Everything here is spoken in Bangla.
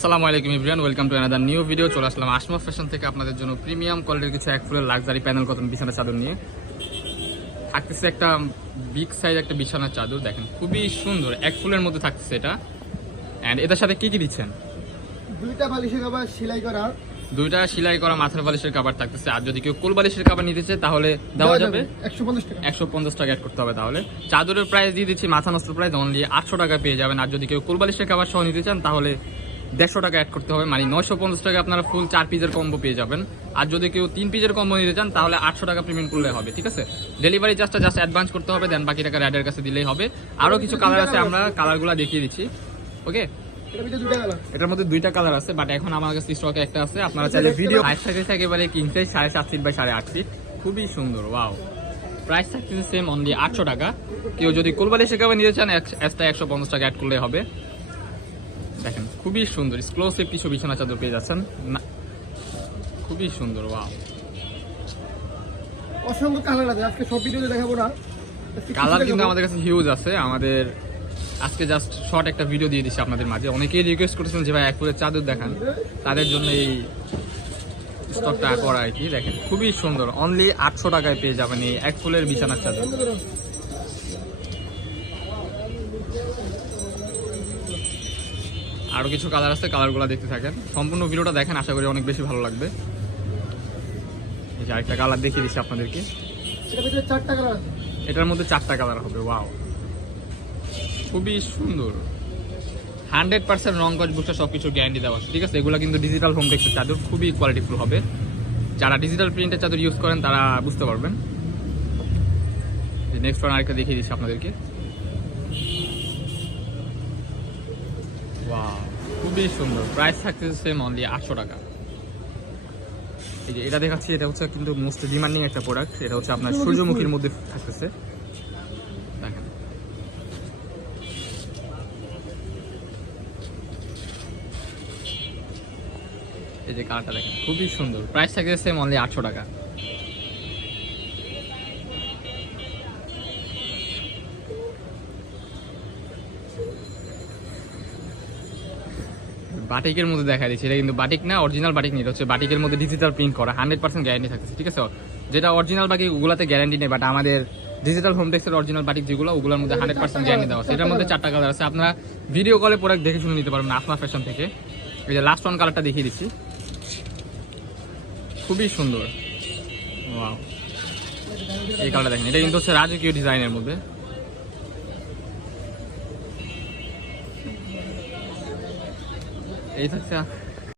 আসসালামু আলাইকুম everyone, welcome to another new video. চলে আসলাম আসমা ফ্যাশন থেকে আপনাদের জন্য প্রিমিয়াম কোয়ালিটির কিছু এক ফুলের লাক্সারি প্যানেল কটন বিছানা চাদর নিয়ে। থাকতেছে একটা বিগ সাইজ একটা বিছানার চাদর, দেখেন খুবই সুন্দর, এক ফুলের মধ্যে থাকতেছে এটা। অ্যান্ড এটার সাথে কি কি দিচ্ছেন? দুইটা বালিশের কভার সেলাই করা, দুইটা সেলাই করা মাথার বালিশের কভার থাকতেছে। আর যদি কেউ কোল বালিশের কভার নিতে চায় তাহলে দেওয়া যাবে 150 টাকা। 150 টাকা অ্যাড করতে হবে। তাহলে চাদরের প্রাইস দিয়ে দিচ্ছি, মাথা নষ্ট প্রাইস অনলি 800 টাকা পেয়ে যাবেন। আর যদি কেউ কোল বালিশের কভার সহ নিতে চান তাহলে 150 টাকা অ্যাড করতে হবে, মানে 950 টাকা আপনারা ফুল 4 পিসের কম্বো পেয়ে যাবেন। আর যদি কেউ 3 পিসের কম্বো নিতে চান তাহলে 800 টাকা পেমেন্ট করলে হবে, ঠিক আছে? ডেলিভারি চার্জটা জাস্ট অ্যাডভান্স করতে হবে, দেন বাকি টাকা রাইডার কাছে দিলেই হবে। আরও কিছু কালার আছে, আমরা কালারগুলো দেখিয়ে দিচ্ছি। ওকে, এটার মধ্যে দুইটা কালার আছে, বাট এখন আমার কাছে স্টকে একটা আছে। আপনারা চাইলে ভিডিও হাইট সাইজ একেবারে king size 7.5 feet by 8.5 feet, খুবই সুন্দর। ওয়াও, প্রাইস থাকতেছে সেম অনলি 800 টাকা। কেউ যদি কোলবালিশের কভার নিতে চান এক্সট্রা 150 টাকা অ্যাড করলে হবে। দেখেন খুবই সুন্দর এক্সক্লুসিভ কিছু বিছানা চাদর পেয়ে যাচ্ছেন, খুবই সুন্দর। ওয়াও, অসংখ্য কালার আছে, আজকে সব ভিডিওতে দেখাবো না। কালার কিন্তু আমাদের কাছে হিউজ আছে। আমাদের আজকে জাস্ট শর্ট একটা ভিডিও দিয়ে দিচ্ছি আপনাদের মাঝে। অনেকেই রিকোয়েস্ট করেছেন যে ভাই এক ফুলের চাদর দেখান, তাদের জন্য এই স্টকটা করা আর কি। দেখেন খুবই সুন্দর, অনলি 800 টাকায় পেয়ে যাবেন এই এক ফুলের বিছানার চাদর। আরো কিছু কালার আছে, কালারগুলো দেখতে থাকেন, সম্পূর্ণ ভিডিওটা দেখেন, আশা করি অনেক বেশি ভালো লাগবে। এই যে আরেকটা কালার দেখিয়ে দিচ্ছি আপনাদেরকে, এটার মধ্যে 4টা কালার হবে। ওয়াও, খুবই সুন্দর, 100% রং কস বুকটা সবকিছু গ্যারান্টি দেওয়া আছে, ঠিক আছে? এগুলো কিন্তু ডিজিটাল হোম টেক্সের চাদর, খুবই কোয়ালিটিফুল হবে। যারা ডিজিটাল প্রিন্টের চাদর ইউজ করেন তারা বুঝতে পারবেন। নেক্সট ওয়ান আরেকটা দেখিয়ে দিচ্ছি আপনাদেরকে। ওয়াও, খুবই সুন্দর, প্রাইস থাকতেছে সেম অনলি 800 টাকা। এই যে এটা দেখাচ্ছি, এটা হচ্ছে কিন্তু মোস্ট ডিমান্ডিং একটা প্রোডাক্ট। এটা হচ্ছে আপনার সূর্যমুখীর মধ্যে থাকতেছে, দেখেন এই যে কালারটা দেখেন খুবই সুন্দর, প্রাইস থাকতেছে সেম অনলি 800 টাকা। বাটিকের মধ্যে দেখা দিচ্ছে, এটা কিন্তু বাটিক না, অরিজিনাল বাটিক নেই, এটা হচ্ছে বাটিকের মধ্যে ডিজিটাল প্রিন্ট করা, 100% গ্যারান্টি থাকতেছে, ঠিক আছে? যেটা অরিজিনাল বাটিক ওগুলাতে গ্যারান্টি নেই, বাট আমাদের ডিজিটাল হোম টেক্সের অরিজিনাল বাটিক যেগুলো, ওগুলোর মধ্যে 100% গ্যারান্টি দেওয়া আছে। এটার মধ্যে 4টা কালার আছে, আপনারা ভিডিও কলে প্রোডাক্ট দেখে শুনে নিতে পারবেন আসমা ফ্যাশন থেকে। এই যে লাস্ট ওয়ান কালারটা দেখিয়ে দিচ্ছি, খুবই সুন্দর। ওয়াও, এই কালারটা দেখেন, এটা কিন্তু হচ্ছে রাজকীয় ডিজাইনের মধ্যে। এই থাকছে